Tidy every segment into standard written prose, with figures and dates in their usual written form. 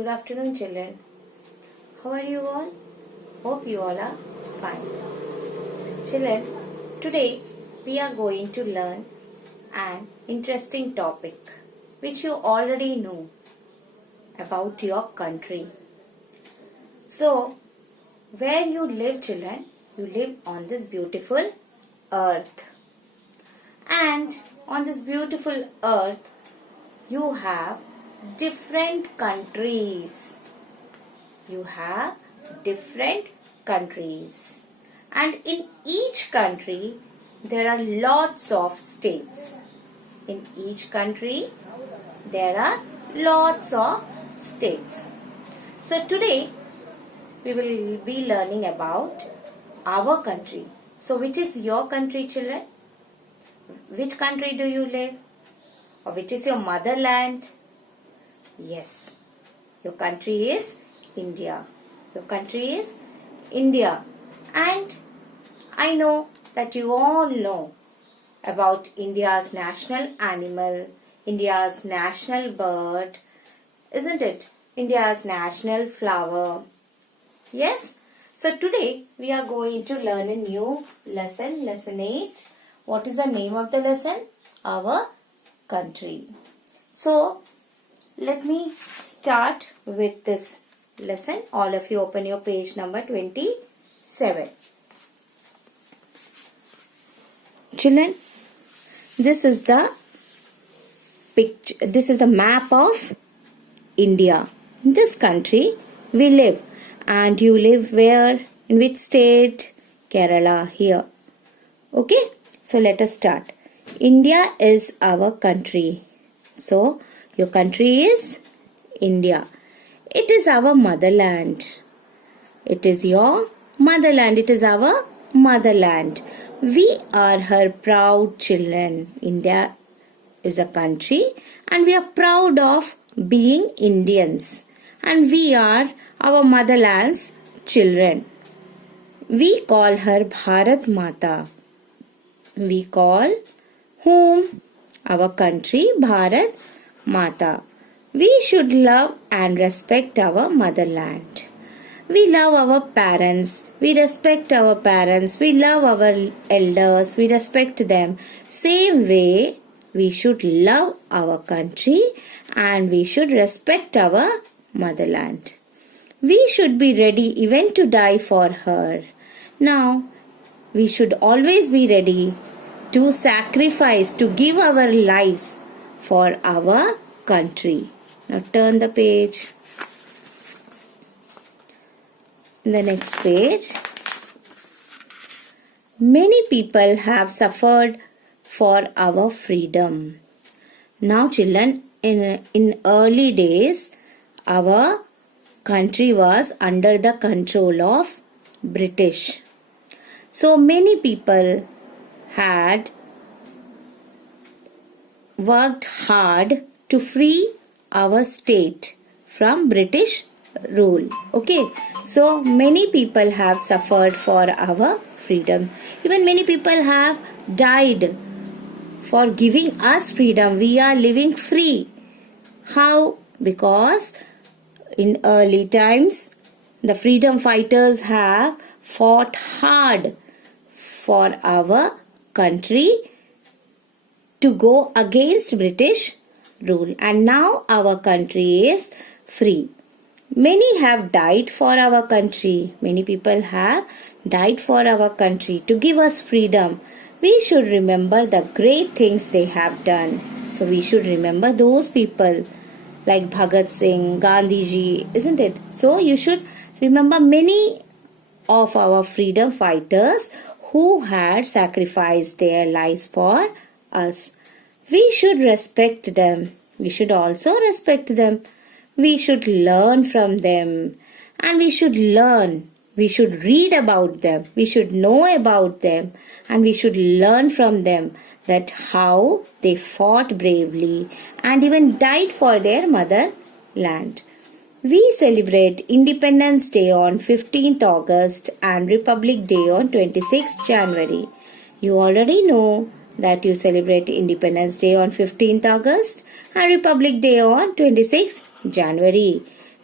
Good afternoon, children. How are you all? Hope you all are fine. Children, today we are going to learn an interesting topic which you already know about your country. So, where you live, children, you live on this beautiful earth. And on this beautiful earth, you have different countries. You have different countries. And in each country, there are lots of states. In each country, there are lots of states. So today, we will be learning about our country. So which is your country, children? Which country do you live? Or which is your motherland? Yes, your country is India. Your country is India. And I know that you all know about India's national animal, India's national bird, isn't it? India's national flower. Yes? So today we are going to learn a new lesson, lesson 8. What is the name of the lesson? Our country. So let me start with this lesson. All of you open your page number 27. Children, this is the picture. This is the map of India. In this country we live. And you live where? In which state? Kerala, here. Okay. So let us start. India is our country. So your country is India. It is our motherland. It is your motherland. It is our motherland. We are her proud children. India is a country and we are proud of being Indians. And we are our motherland's children. We call her Bharat Mata. We call whom? Our country, Bharat Mata. We should love and respect our motherland. We love our parents. We respect our parents. We love our elders. We respect them. Same way, we should love our country and we should respect our motherland. We should be ready even to die for her. Now, we should always be ready to sacrifice, to give our lives for our country. Now turn the page. In the next page, many people have suffered for our freedom. Now children, in early days, our country was under the control of British. So many people had worked hard to free our state from British rule. Okay, so many people have suffered for our freedom. Even many people have died for giving us freedom. We are living free. How? Because in early times, the freedom fighters have fought hard for our country to go against British rule. And now our country is free. Many have died for our country. Many people have died for our country to give us freedom. We should remember the great things they have done. So we should remember those people like Bhagat Singh, Gandhiji, isn't it? So you should remember many of our freedom fighters who had sacrificed their lives for us. We should respect them. We should also respect them. We should learn from them. And we should learn. We should read about them. We should know about them. And we should learn from them that how they fought bravely and even died for their motherland. We celebrate Independence Day on 15th August and Republic Day on 26th January. You already know that you celebrate Independence Day on 15th August and Republic Day on 26th January.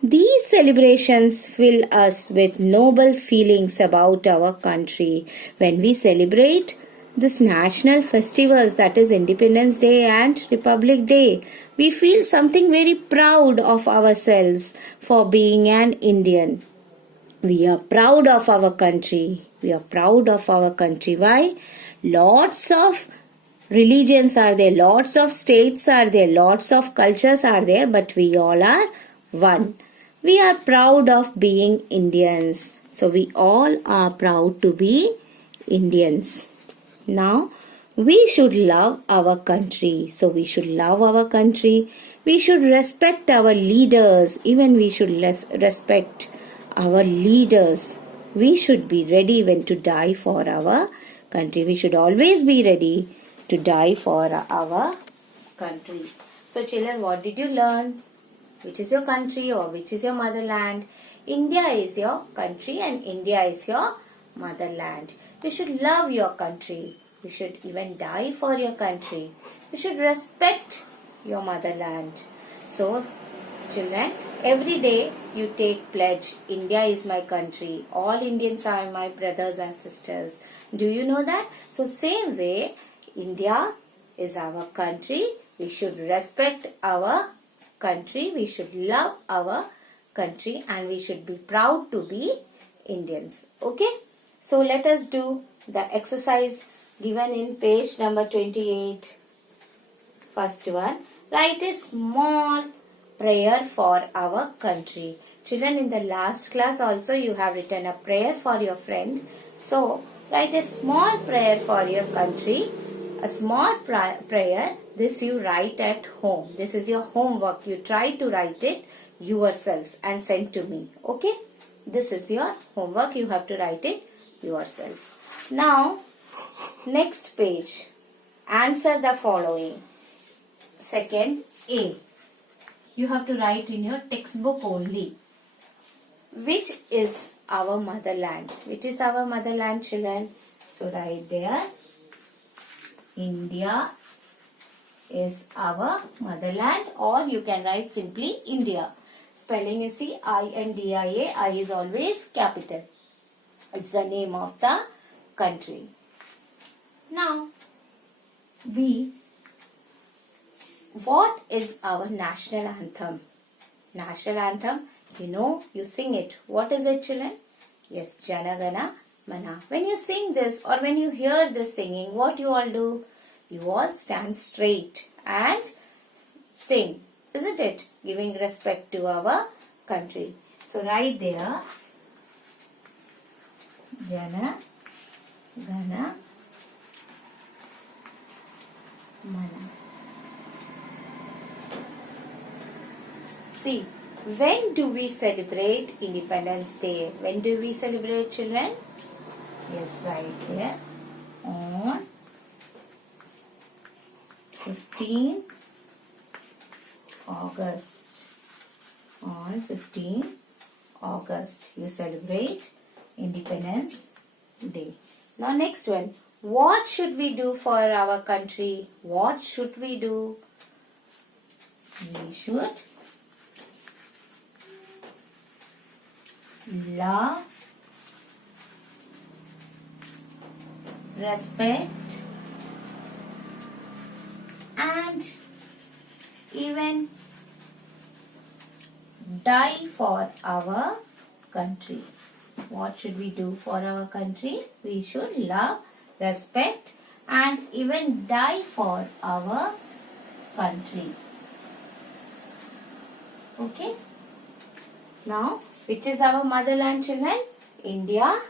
These celebrations fill us with noble feelings about our country. When we celebrate this national festivals, that is Independence Day and Republic Day, we feel something very proud of ourselves for being an Indian. We are proud of our country. We are proud of our country. Why? Lots of religions are there, lots of states are there, lots of cultures are there, but we all are one. We are proud of being Indians. So we all are proud to be Indians. Now, we should love our country. So we should love our country. We should respect our leaders. Even we should respect our leaders. We should be ready when to die for our country. We should always be ready to die for our country. So children, what did you learn? Which is your country or which is your motherland? India is your country and India is your motherland. You should love your country. You should even die for your country. You should respect your motherland. So children, every day you take pledge, India is my country. All Indians are my brothers and sisters. Do you know that? So same way, India is our country. We should respect our country. We should love our country and we should be proud to be Indians. Okay? So let us do the exercise given in page number 28. First one, write a small prayer for our country. Children, in the last class also you have written a prayer for your friend. So, write a small prayer for your country. A small prayer, this you write at home. This is your homework. You try to write it yourselves and send to me. Okay? This is your homework. You have to write it yourself. Now, next page. Answer the following. Second, A. You have to write in your textbook only. Which is our motherland? Which is our motherland, children? So write there. India is our motherland, or you can write simply India. Spelling is I-N-D-I-A. I is always capital. It's the name of the country. Now, B. What is our national anthem? National anthem, you know, you sing it. What is it, children? Yes, Jana Gana Mana. When you sing this or when you hear this singing, what you all do? You all stand straight and sing, isn't it? Giving respect to our country. So write there, Jana Gana Mana. See, when do we celebrate Independence Day? When do we celebrate, children? Yes, right here. On 15 August. On 15 August, you celebrate Independence Day. Now, next one. What should we do for our country? What should we do? We should love, respect, and even die for our country. What should we do for our country? We should love, respect, and even die for our country. Okay? Now, which is our motherland, children? India.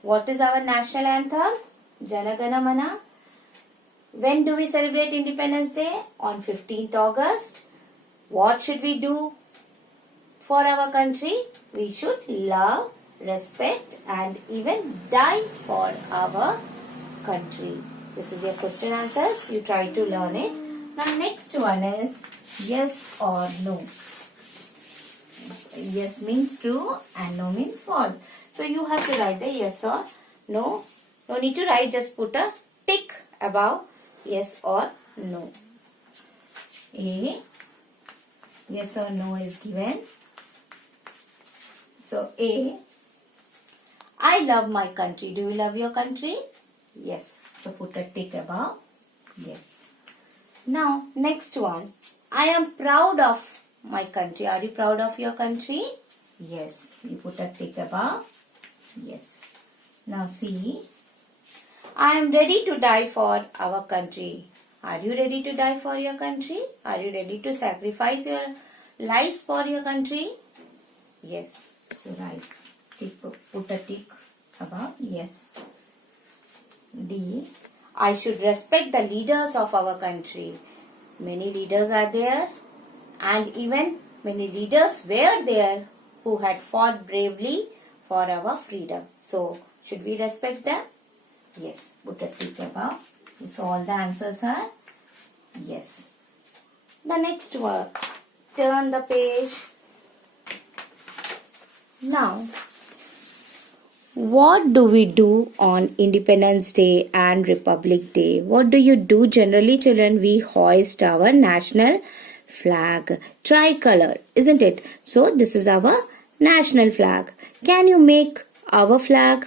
What is our national anthem? Jana Gana Mana. When do we celebrate Independence Day? On 15th August. What should we do for our country? We should love, respect, and even die for our country. This is your question answers. You try to learn it. Now next one is yes or no. Yes means true and no means false. So you have to write the yes or no. No need to write, just put a tick above yes or no. A. Yes or no is given. So A, I love my country. Do you love your country? Yes. So put a tick above. Yes. Now next one. I am proud of my country. Are you proud of your country? Yes. You put a tick above. Yes. Now see. I am ready to die for our country. Are you ready to die for your country? Are you ready to sacrifice your lives for your country? Yes. So right. Put a tick above. Yes. D. I should respect the leaders of our country. Many leaders are there, and even many leaders were there who had fought bravely for our freedom. So, should we respect them? Yes. Put a tick above. So, all the answers are yes. The next one. Turn the page. Now, what do we do on Independence Day and Republic Day? What do you do generally, children? We hoist our national flag, tricolor, isn't it? So this is our national flag. Can you make our flag?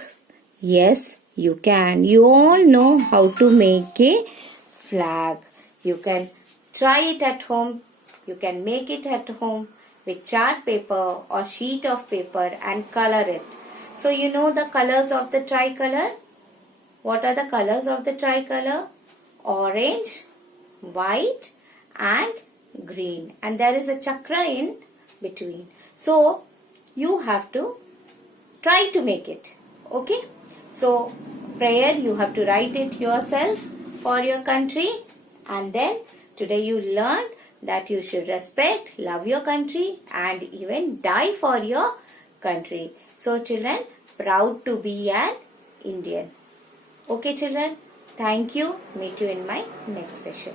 Yes, you can. You all know how to make a flag. You can try it at home. You can make it at home with chart paper or sheet of paper and color it. So you know the colors of the tricolor? What are the colors of the tricolor? Orange, white and green. And there is a chakra in between. So you have to try to make it. Okay? So prayer, you have to write it yourself for your country. And then today you learned that you should respect, love your country and even die for your country. So children, proud to be an Indian. Okay children, thank you. Meet you in my next session.